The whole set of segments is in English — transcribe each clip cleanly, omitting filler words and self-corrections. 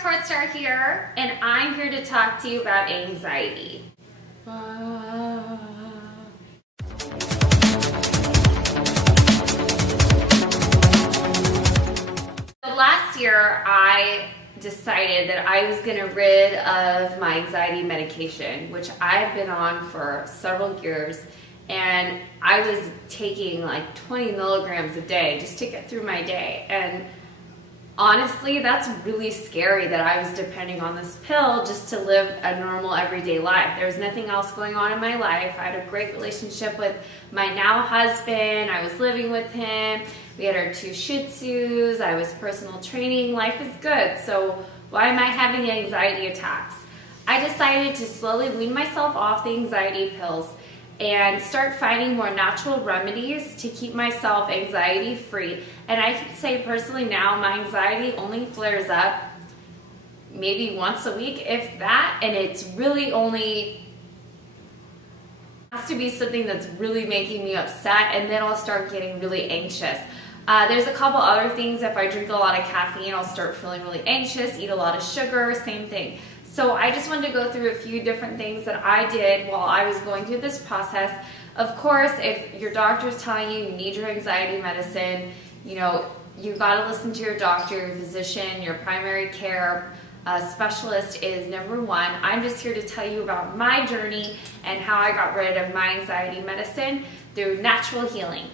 COURTSTAR here, and I'm here to talk to you about anxiety. Last year, I decided that I was going to rid of my anxiety medication, which I've been on for several years, and I was taking like 20 milligrams a day just to get through my day. And honestly, that's really scary that I was depending on this pill just to live a normal everyday life. There was nothing else going on in my life. I had a great relationship with my now husband. I was living with him. We had our 2 Shih Tzus. I was personal training. Life is good. So why am I having anxiety attacks? I decided to slowly wean myself off the anxiety pills and start finding more natural remedies to keep myself anxiety free. And I can say personally now, my anxiety only flares up maybe once a week, if that, and it's really only has to be something that's really making me upset, and then I'll start getting really anxious. There's a couple other things. If I drink a lot of caffeine, I'll start feeling really anxious, eat a lot of sugar, same thing. So I just wanted to go through a few different things that I did while I was going through this process. Of course, if your doctor's telling you you need your anxiety medicine, you know, you gotta listen to your doctor, your physician, your primary care specialist is number one. I'm just here to tell you about my journey and how I got rid of my anxiety medicine through natural healing.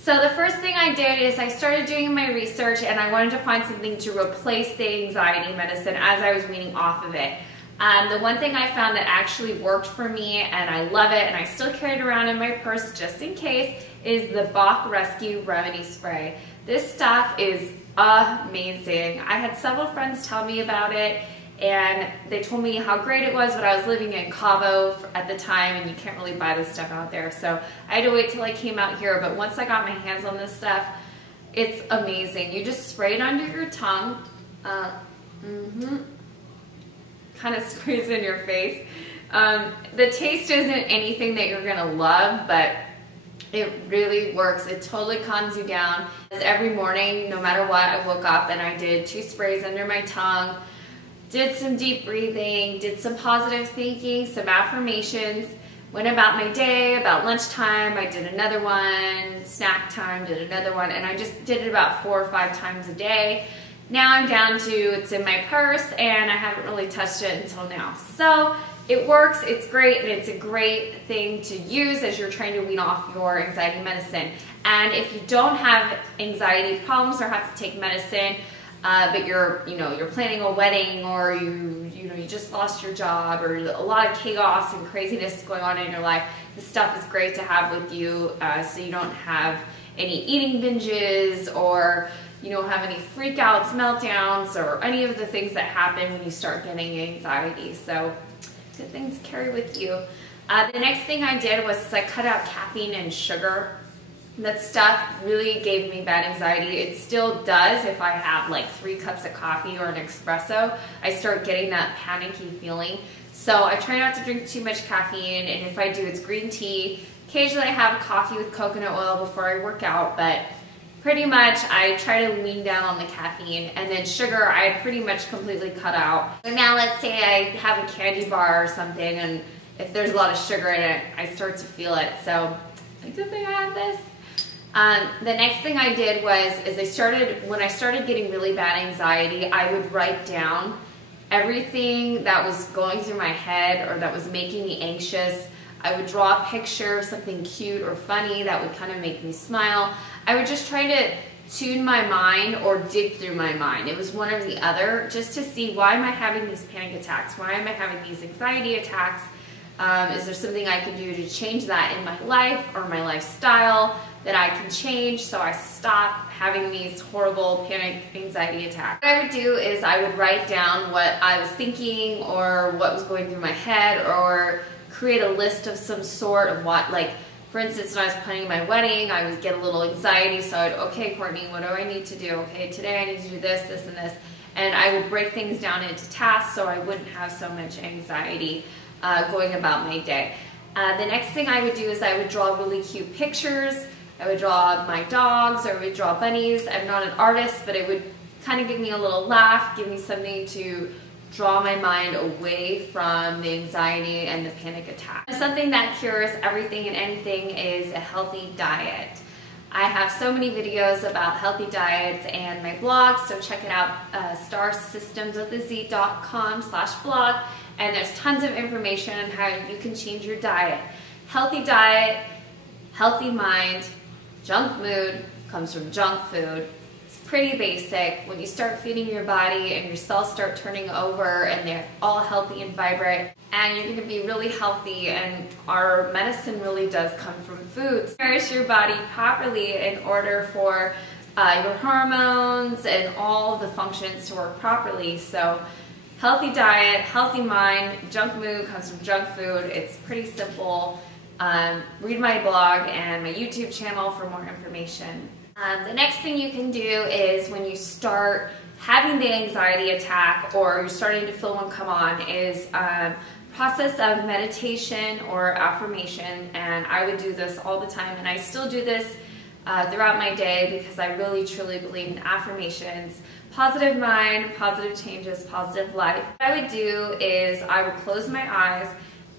So the first thing I did is I started doing my research, and I wanted to find something to replace the anxiety medicine as I was weaning off of it. The one thing I found that actually worked for me, and I love it, and I still carry it around in my purse just in case, is the Bach Rescue Remedy Spray. This stuff is amazing. I had several friends tell me about it, and they told me how great it was, but I was living in Cabo at the time, and you can't really buy this stuff out there. So I had to wait till I came out here, but once I got my hands on this stuff, it's amazing. You just spray it under your tongue, kind of squeeze in your face. The taste isn't anything that you're gonna love, but it really works. It totally calms you down. Every morning, no matter what, I woke up and I did 2 sprays under my tongue, did some deep breathing, did some positive thinking, some affirmations, went about my day. About lunchtime, I did another one, snack time, did another one, and I just did it about 4 or 5 times a day. Now I'm down to, it's in my purse, and I haven't really touched it until now. So it works, it's great, and it's a great thing to use as you're trying to wean off your anxiety medicine. And if you don't have anxiety problems or have to take medicine, but you're planning a wedding, or you just lost your job, or a lot of chaos and craziness going on in your life, this stuff is great to have with you, so you don't have any eating binges, or you don't have any freakouts, meltdowns, or any of the things that happen when you start getting anxiety. So good things to carry with you. The next thing I did was I cut out caffeine and sugar. That stuff really gave me bad anxiety. It still does. If I have like 3 cups of coffee or an espresso, I start getting that panicky feeling. So I try not to drink too much caffeine, and if I do, it's green tea. Occasionally I have coffee with coconut oil before I work out, but pretty much I try to lean down on the caffeine. And then sugar, I pretty much completely cut out. So now let's say I have a candy bar or something, and if there's a lot of sugar in it, I start to feel it. So a good thing I have this. The next thing I did was, when I started getting really bad anxiety, I would write down everything that was going through my head or that was making me anxious. I would draw a picture of something cute or funny that would kind of make me smile. I would just try to tune my mind or dig through my mind. It was one or the other, just to see, why am I having these panic attacks? Why am I having these anxiety attacks? Is there something I can do to change that in my life or my lifestyle that I can change so I stop having these horrible panic anxiety attacks? What I would do is I would write down what I was thinking or what was going through my head, or create a list of some sort of what, like, for instance, when I was planning my wedding, I would get a little anxiety, so I'd, okay, Courtney, what do I need to do? Okay, today I need to do this, this, and this. And I would break things down into tasks so I wouldn't have so much anxiety going about my day. The next thing I would do is I would draw really cute pictures. I would draw my dogs, or I would draw bunnies. I'm not an artist, but it would kind of give me a little laugh, give me something to draw my mind away from the anxiety and the panic attack. Something that cures everything and anything is a healthy diet. I have so many videos about healthy diets and my blog, so check it out, starsystemswithaz.com/blog, and there's tons of information on how you can change your diet. Healthy diet, healthy mind, junk mood comes from junk food. It's pretty basic. When you start feeding your body and your cells start turning over and they're all healthy and vibrant, and you're going to be really healthy, and our medicine really does come from foods. Nourish your body properly in order for your hormones and all the functions to work properly. So healthy diet, healthy mind, junk mood comes from junk food. It's pretty simple. Read my blog and my YouTube channel for more information. The next thing you can do is when you start having the anxiety attack or you're starting to feel one come on is process of meditation or affirmation, and I would do this all the time, and I still do this throughout my day because I really truly believe in affirmations. Positive mind, positive changes, positive life. What I would do is I would close my eyes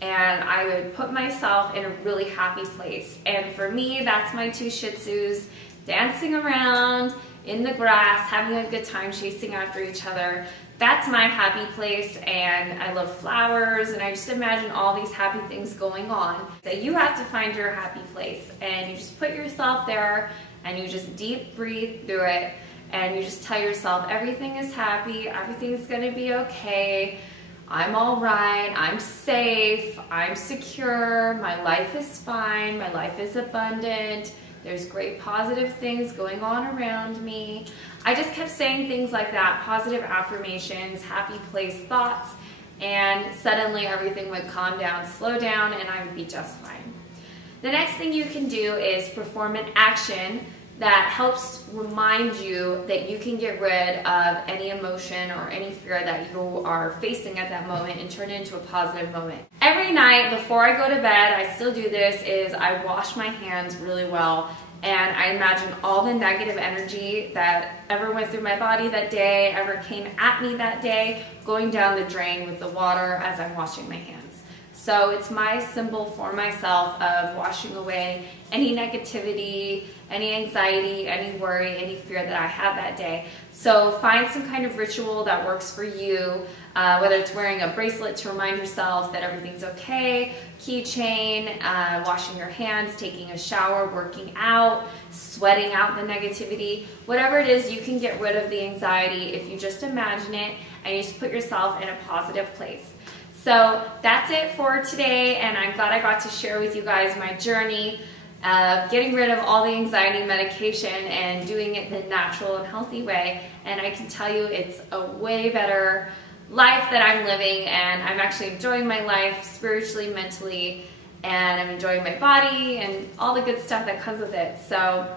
and I would put myself in a really happy place, and for me that's my two Shih Tzus dancing around in the grass, having a good time, chasing after each other. That's my happy place, and I love flowers, and I just imagine all these happy things going on. So you have to find your happy place, and you just put yourself there, and you just deep breathe through it, and you just tell yourself everything is happy, everything's gonna be okay, I'm all right, I'm safe, I'm secure, my life is fine, my life is abundant, there's great positive things going on around me. I just kept saying things like that, positive affirmations, happy place thoughts, and suddenly everything would calm down, slow down, and I would be just fine. The next thing you can do is perform an action that helps remind you that you can get rid of any emotion or any fear that you are facing at that moment and turn it into a positive moment. Every night before I go to bed, I still do this, is I wash my hands really well, and I imagine all the negative energy that ever went through my body that day, ever came at me that day, going down the drain with the water as I'm washing my hands. So it's my symbol for myself of washing away any negativity, any anxiety, any worry, any fear that I had that day. So find some kind of ritual that works for you, whether it's wearing a bracelet to remind yourself that everything's okay, keychain, washing your hands, taking a shower, working out, sweating out the negativity. Whatever it is, you can get rid of the anxiety if you just imagine it and you just put yourself in a positive place. So that's it for today, and I'm glad I got to share with you guys my journey of getting rid of all the anxiety medication and doing it the natural and healthy way. And I can tell you it's a way better life that I'm living, and I'm actually enjoying my life spiritually, mentally, and I'm enjoying my body and all the good stuff that comes with it. So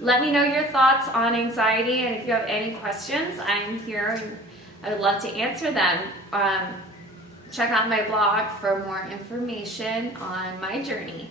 let me know your thoughts on anxiety, and if you have any questions, I'm here and I would love to answer them. Check out my blog for more information on my journey.